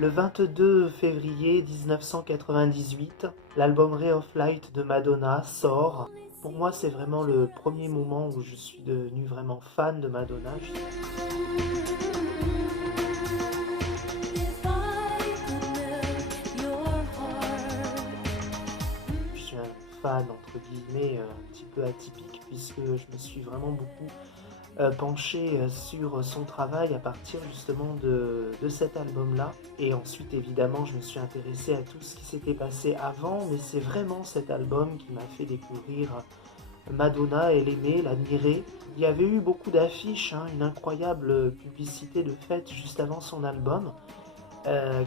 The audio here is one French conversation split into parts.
Le 22 février 1998, l'album Ray of Light de Madonna sort. Pour moi, c'est vraiment le premier moment où je suis devenu vraiment fan de Madonna. Je suis un fan, entre guillemets, un petit peu atypique, puisque je me suis vraiment beaucoup penché sur son travail à partir justement de cet album-là. Et ensuite, évidemment, je me suis intéressé à tout ce qui s'était passé avant, mais c'est vraiment cet album qui m'a fait découvrir Madonna et l'aimer, l'admirer. Il y avait eu beaucoup d'affiches, hein, une incroyable publicité de fête juste avant son album.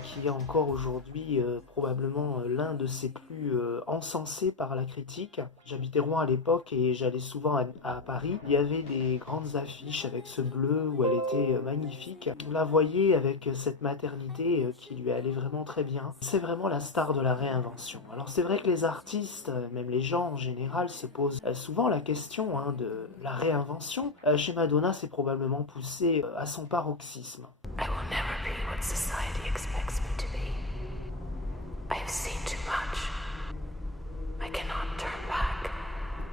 Qui est encore aujourd'hui probablement l'un de ses plus encensés par la critique. J'habitais Rouen à l'époque et j'allais souvent à Paris. Il y avait des grandes affiches avec ce bleu où elle était magnifique. On la voyait avec cette maternité qui lui allait vraiment très bien. C'est vraiment la star de la réinvention. Alors c'est vrai que les artistes, même les gens en général, se posent souvent la question hein, de la réinvention. Chez Madonna, c'est probablement poussé à son paroxysme. I will never be what society expects me to be. I have seen too much. I cannot turn back.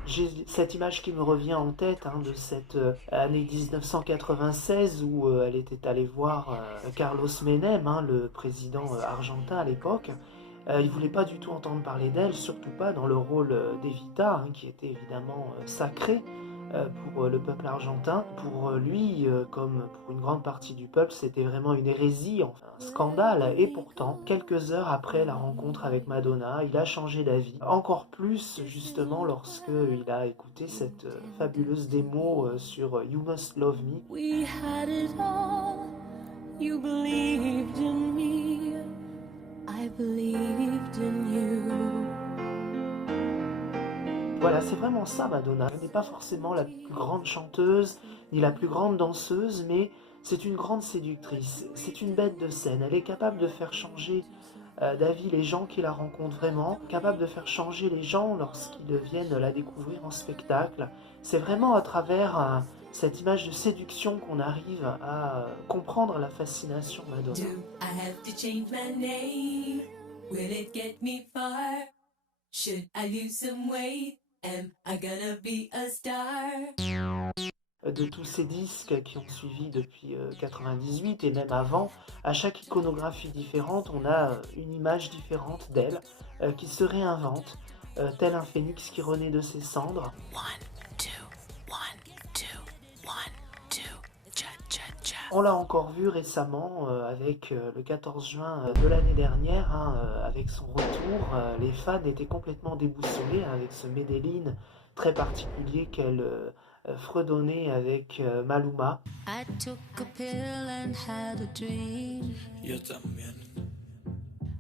J'ai cette image qui me revient en tête hein, de cette année 1996 où elle était allée voir Carlos Menem, hein, le président argentin à l'époque. Il ne voulait pas du tout entendre parler d'elle, surtout pas dans le rôle d'Evita, hein, qui était évidemment sacré pour le peuple argentin. Pour lui, comme pour une grande partie du peuple, c'était vraiment une hérésie, enfin, un scandale. Et pourtant, quelques heures après la rencontre avec Madonna, il a changé d'avis. Encore plus, justement, lorsqu'il a écouté cette fabuleuse démo sur You Must Love Me. We had it all. You believed in me. I believed in you. Voilà, c'est vraiment ça Madonna. Elle n'est pas forcément la plus grande chanteuse, ni la plus grande danseuse, mais c'est une grande séductrice. C'est une bête de scène. Elle est capable de faire changer d'avis les gens qui la rencontrent vraiment, capable de faire changer les gens lorsqu'ils viennent la découvrir en spectacle. C'est vraiment à travers cette image de séduction qu'on arrive à comprendre la fascination Madonna. Do I have to change my name? Will it get me far? Should I lose some weight? Am I gonna be a star? De tous ces disques qui ont suivi depuis 98 et même avant, à chaque iconographie différente, on a une image différente d'elle qui se réinvente, tel un phénix qui renaît de ses cendres. On l'a encore vu récemment avec le 14 juin de l'année dernière, hein, avec son retour. Les fans étaient complètement déboussolés hein, avec ce Medellín très particulier qu'elle fredonnait avec Maluma. I took a pill and had a dream. Yo también.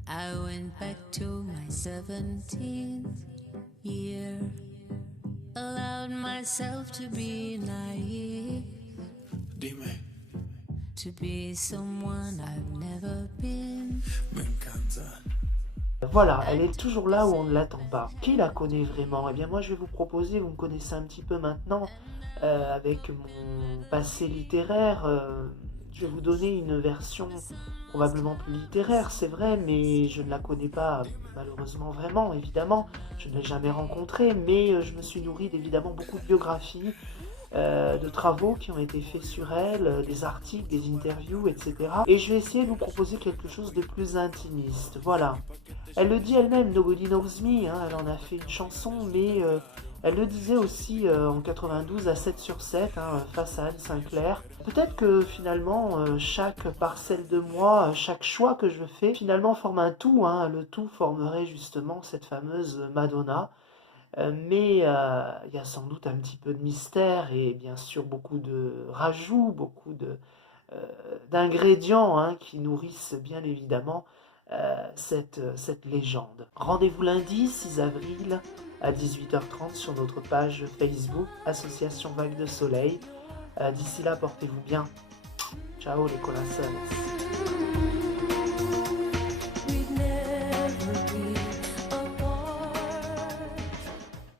I went back to my 17th year. Allowed myself to be naive. Dime, To be someone I've never been. me encanta. Voilà, elle est toujours là où on ne l'attend pas. Qui la connaît vraiment? Eh bien moi je vais vous proposer, vous me connaissez un petit peu maintenant, avec mon passé littéraire, je vais vous donner une version probablement plus littéraire, c'est vrai, mais je ne la connais pas malheureusement vraiment, évidemment. Je ne l'ai jamais rencontrée, mais je me suis nourri d'évidemment beaucoup de biographies, de travaux qui ont été faits sur elle, des articles, des interviews, etc. Et je vais essayer de vous proposer quelque chose de plus intimiste. Voilà. Elle le dit elle-même, Nobody Knows Me, hein, elle en a fait une chanson, mais elle le disait aussi en 92 à 7 sur 7, hein, face à Anne Sinclair. Peut-être que finalement, chaque parcelle de moi, chaque choix que je fais, finalement forme un tout. Hein, le tout formerait justement cette fameuse Madonna. Mais il y a sans doute un petit peu de mystère et bien sûr beaucoup de rajouts, beaucoup d'ingrédients hein, qui nourrissent bien évidemment cette légende. Rendez-vous lundi 6 avril à 18h30 sur notre page Facebook Association Vague de Soleil. D'ici là, portez-vous bien. Ciao les corazones.